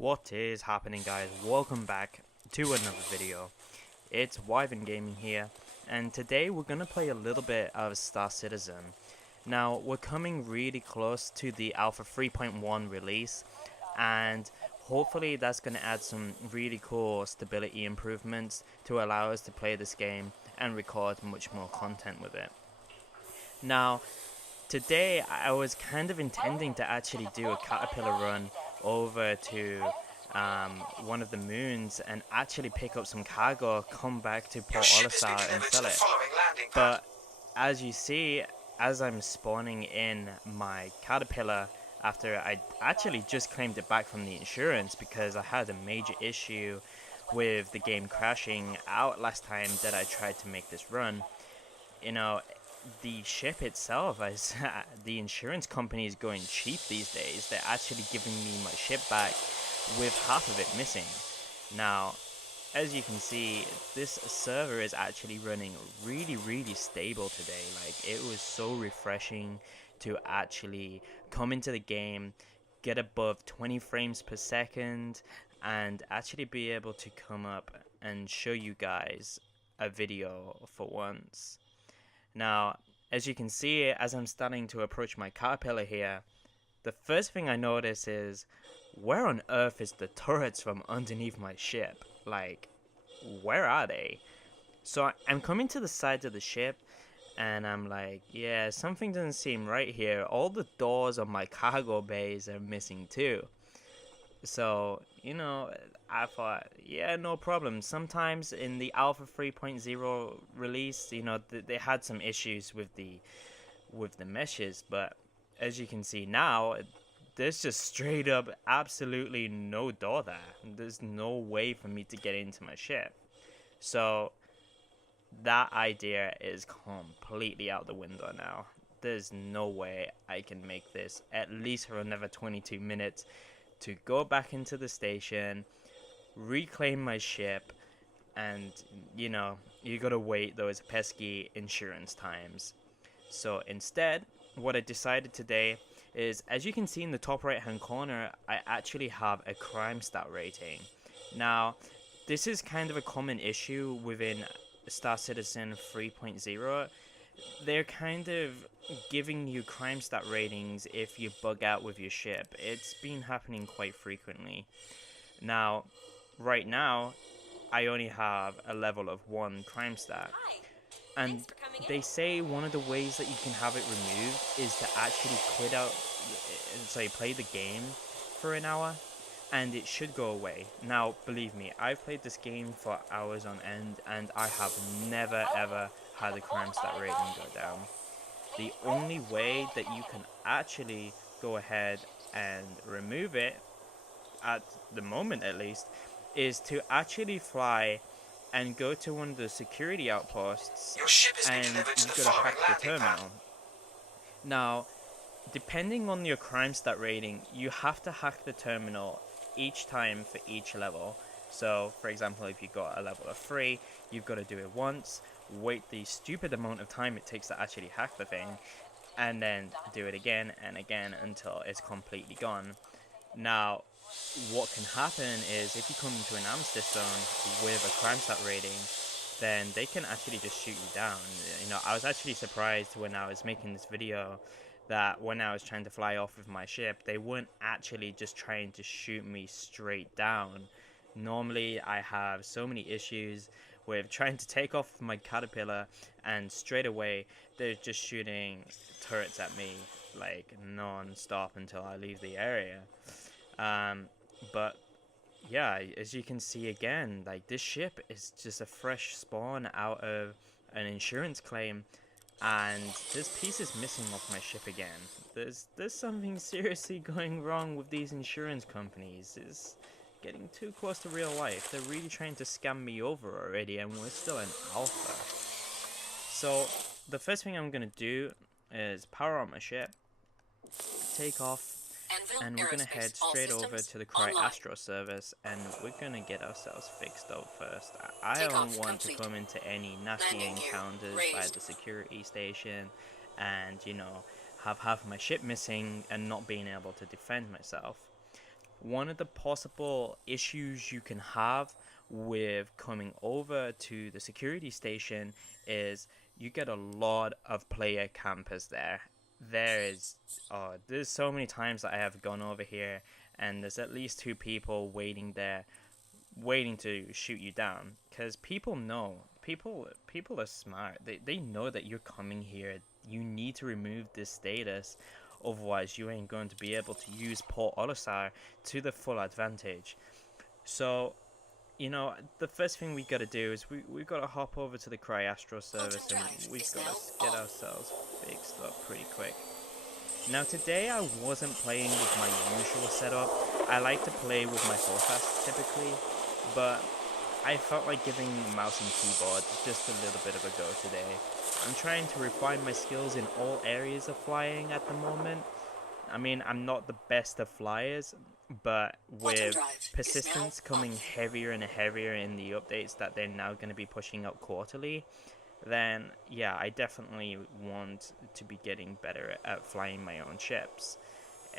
What is happening, guys? Welcome back to another video. It's Wyvern Gaming here, and today we're gonna play a little bit of Star Citizen. Now, we're coming really close to the Alpha 3.1 release, and hopefully that's gonna add some really cool stability improvements to allow us to play this game and record much more content with it. Now, today I was kind of intending to actually do a caterpillar run over to one of the moons and actually pick up some cargo, come back to Port Olisar and sell it. But as you see, as I'm spawning in my caterpillar after I actually just claimed it back from the insurance because I had a major issue with the game crashing out last time that I tried to make this run, you know, the ship itself, as the insurance company is going cheap these days, they're actually giving me my ship back with half of it missing. Now, as you can see, this server is actually running really stable today. Like, it was so refreshing to actually come into the game, get above 20 frames per second, and actually be able to come up and show you guys a video for once. Now, as you can see, as I'm starting to approach my caterpillar here, the first thing I notice is, where on earth is the turrets from underneath my ship? Like, where are they? So I'm coming to the side of the ship, and I'm like, yeah, something doesn't seem right here. All the doors of my cargo bays are missing too. So, I thought, yeah, no problem. Sometimes in the Alpha 3.0 release, they had some issues with the meshes, but as you can see now, there's just straight up absolutely no door there. There's no way for me to get into my ship. So that idea is completely out the window now. There's no way I can make this at least for another 22 minutes to go back into the station, reclaim my ship, and you gotta wait those pesky insurance times. So instead, what I decided today is, as you can see in the top right hand corner, I actually have a crime stat rating. Now, this is kind of a common issue within Star Citizen 3.0. They're kind of giving you crime stat ratings if you bug out with your ship. It's been happening quite frequently. Now, right now, I only have a level of 1 crime stat. And they say one of the ways that you can have it removed is to actually quit out, play the game for an hour, and it should go away. Now, believe me, I've played this game for hours on end, and I have never ever had the crime stat rating go down. The only way that you can actually go ahead and remove it, at the moment at least, is to actually fly and go to one of the security outposts, and you've got to hack the terminal. Now, depending on your crime stat rating, you have to hack the terminal each time for each level. So, for example, if you got a level of 3, you've got to do it once, wait the stupid amount of time it takes to actually hack the thing, and then do it again and again until it's completely gone. Now, what can happen is, if you come into an armistice zone with a crime stat rating, then they can actually just shoot you down. I was actually surprised when I was making this video that when I was trying to fly off with my ship, they weren't actually just trying to shoot me straight down. Normally, I have so many issues with trying to take off my caterpillar, and straight away they're just shooting turrets at me like non-stop until I leave the area. But yeah, as you can see again, like, this ship is just a fresh spawn out of an insurance claim, and this piece is missing off my ship again. There's something seriously going wrong with these insurance companies. It's getting too close to real life. They're really trying to scam me over already, and we're still in alpha. So the first thing I'm gonna do is power on my ship, take off, and we're gonna head straight over to the Cry Astro service, and we're gonna get ourselves fixed up first. I don't want to come into any nasty encounters by the security station and, have half my ship missing and not being able to defend myself. one of the possible issues you can have with coming over to the security station is you get a lot of player campers there. There's so many times that I have gone over here and there's at least two people waiting there, waiting to shoot you down, because people are smart. They know that you're coming here. You need to remove this status, otherwise you ain't going to be able to use Port Olisar to the full advantage. So the first thing we gotta do is we gotta hop over to the Cryastro service and we've gotta get ourselves fixed up pretty quick. Now today I wasn't playing with my usual setup. I like to play with my forecast typically, but I felt like giving mouse and keyboard just a little bit of a go today. I'm trying to refine my skills in all areas of flying at the moment. I mean, I'm not the best of flyers, but with persistence coming heavier and heavier in the updates that they're now going to be pushing out quarterly, then yeah, I definitely want to be getting better at flying my own ships,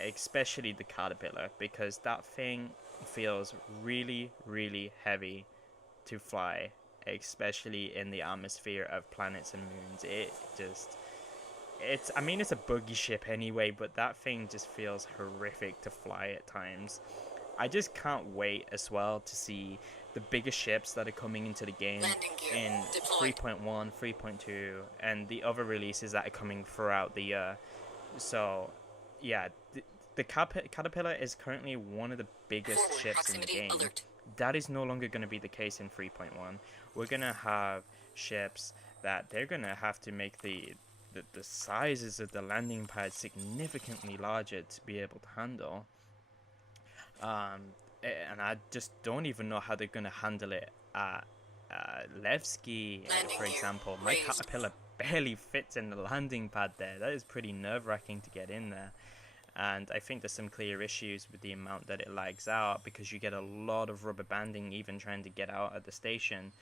especially the Caterpillar, because that thing feels really, really heavy to fly, especially in the atmosphere of planets and moons. I mean, it's a buggy ship anyway, but that thing just feels horrific to fly at times. I just can't wait as well to see the bigger ships that are coming into the game in 3.1, 3.2, and the other releases that are coming throughout the year. So, yeah, the Caterpillar is currently one of the biggest ships in the game. That is no longer going to be the case in 3.1. We're going to have ships that they're going to have to make the sizes of the landing pads significantly larger to be able to handle. And I just don't even know how they're going to handle it at Levski, for example. My Caterpillar barely fits in the landing pad there. That is pretty nerve-wracking to get in there. And I think there's some clear issues with the amount that it lags out, because you get a lot of rubber banding even trying to get out of the station,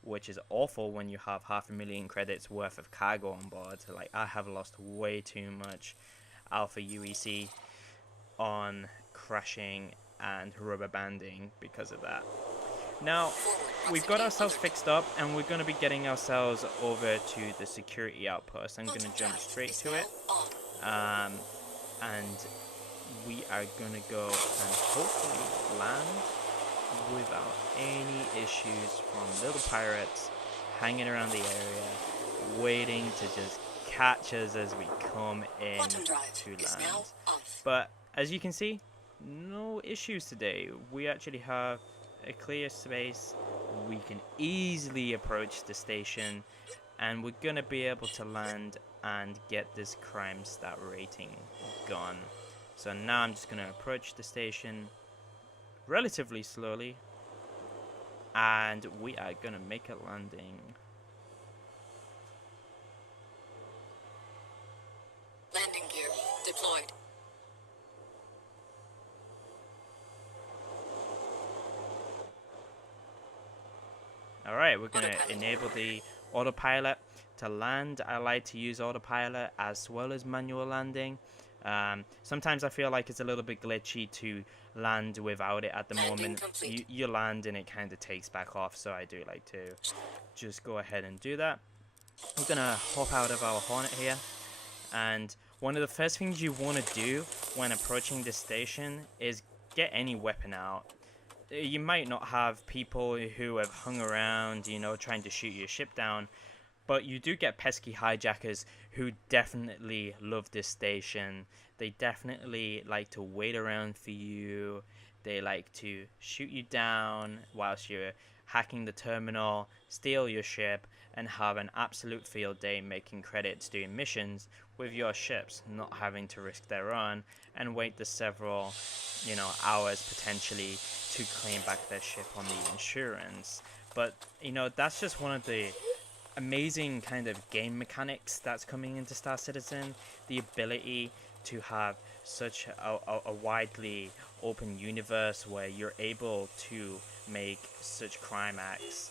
which is awful when you have 500,000 credits worth of cargo on board. Like, I have lost way too much Alpha UEC on crashing and rubber banding because of that. Now, we've got ourselves fixed up and we're going to be getting ourselves over to the security outpost. I'm going to jump straight to it. And we are going to go and hopefully land without any issues from little pirates hanging around the area, waiting to just catch us as we come in to land. But as you can see, no issues today. We actually have a clear space. We can easily approach the station, and we're gonna be able to land and get this crime stat rating gone. So now I'm just gonna approach the station relatively slowly, and we are gonna make a landing. Landing gear deployed. Alright, we're gonna enable the autopilot to land. I like to use autopilot as well as manual landing. Sometimes I feel like it's a little bit glitchy to land without it at the moment. You land and it kind of takes back off, so I do like to just go ahead and do that. We're gonna hop out of our Hornet here, and one of the first things you want to do when approaching this station is get any weapon out. You might not have people who have hung around, trying to shoot your ship down, but you do get pesky hijackers who definitely love this station. They definitely like to wait around for you. They like to shoot you down whilst you're hacking the terminal, steal your ship, and have an absolute field day making credits doing missions with your ships not having to risk their own and wait the several, hours potentially to claim back their ship on the insurance. But, that's just one of the amazing kind of game mechanics that's coming into Star Citizen. The ability to have such a widely open universe where you're able to make such crime acts.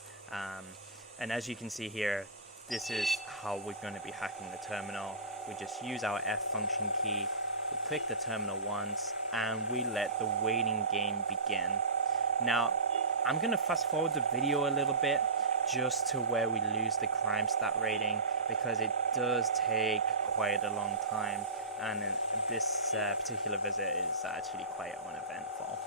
And as you can see here, this is how we're going to be hacking the terminal. We just use our F function key, click the terminal once, and we let the waiting game begin. Now, I'm going to fast forward the video a little bit just to where we lose the crime stat rating, because it does take quite a long time, and this particular visit is actually quite uneventful.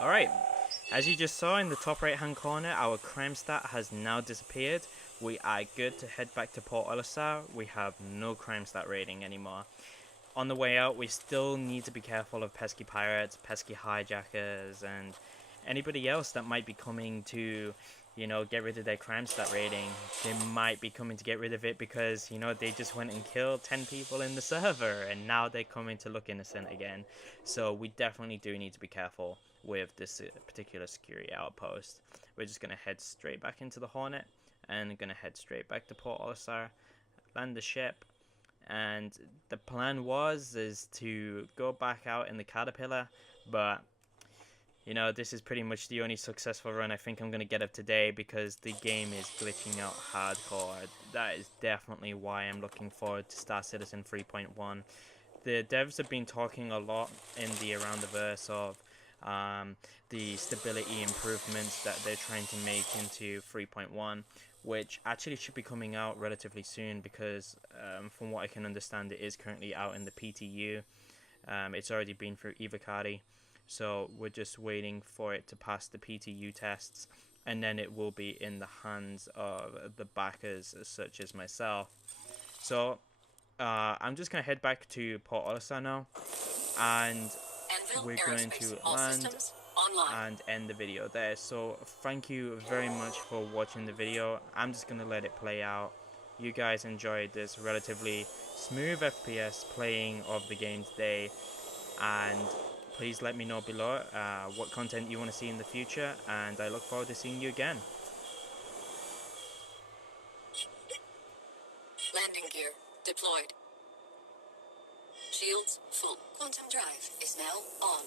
Alright, as you just saw in the top right hand corner, our crime stat has now disappeared. We are good to head back to Port Olisar. We have no crime stat rating anymore. On the way out, we still need to be careful of pesky pirates, pesky hijackers, and anybody else that might be coming to, you know, get rid of their crime stat rating. They might be coming to get rid of it because, you know, they just went and killed 10 people in the server, and now they're coming to look innocent again. So we definitely do need to be careful with this particular security outpost. We're just going to head straight back into the Hornet, and going to head straight back to Port Olisar, land the ship, and the plan is to go back out in the Caterpillar, but you know, this is pretty much the only successful run I think I'm going to get of today, because the game is glitching out hardcore. That is definitely why I'm looking forward to Star Citizen 3.1. The devs have been talking a lot in the Around the Verse of the stability improvements that they're trying to make into 3.1, which actually should be coming out relatively soon, because from what I can understand, it is currently out in the PTU. It's already been through Evacati, so we're just waiting for it to pass the PTU tests, and then it will be in the hands of the backers such as myself. So I'm just going to head back to Port Olisar now, and we're going to land and end the video there. So thank you very much for watching the video. I'm just going to let it play out. You guys enjoyed this relatively smooth FPS playing of the game today, and please let me know below what content you want to see in the future, and I look forward to seeing you again. Landing gear deployed. Shields full. Quantum drive is now on.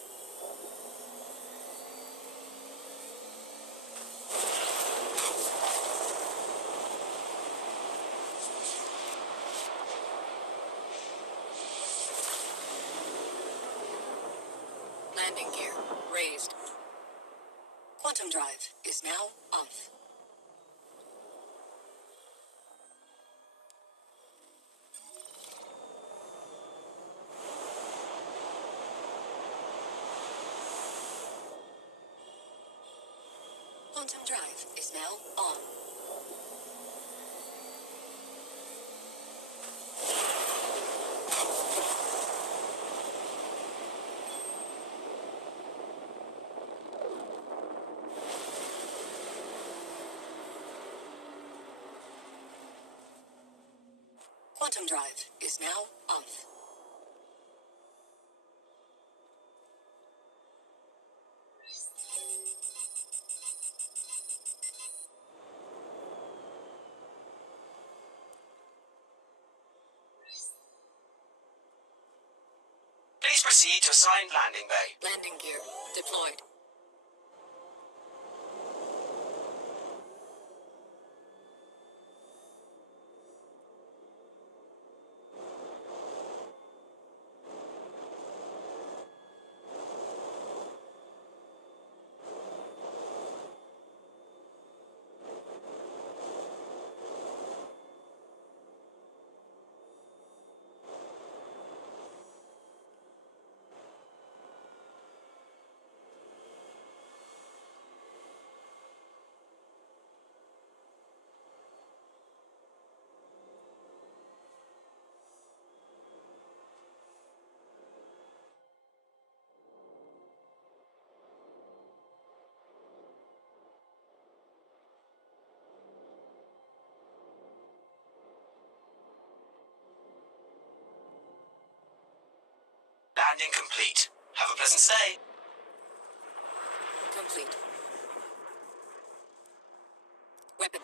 Landing gear raised. Quantum drive is now off. Quantum drive is now on. Quantum drive is now off. Please proceed to assigned landing bay. Landing gear deployed. Landing complete. Have a pleasant stay. Complete. Weapon.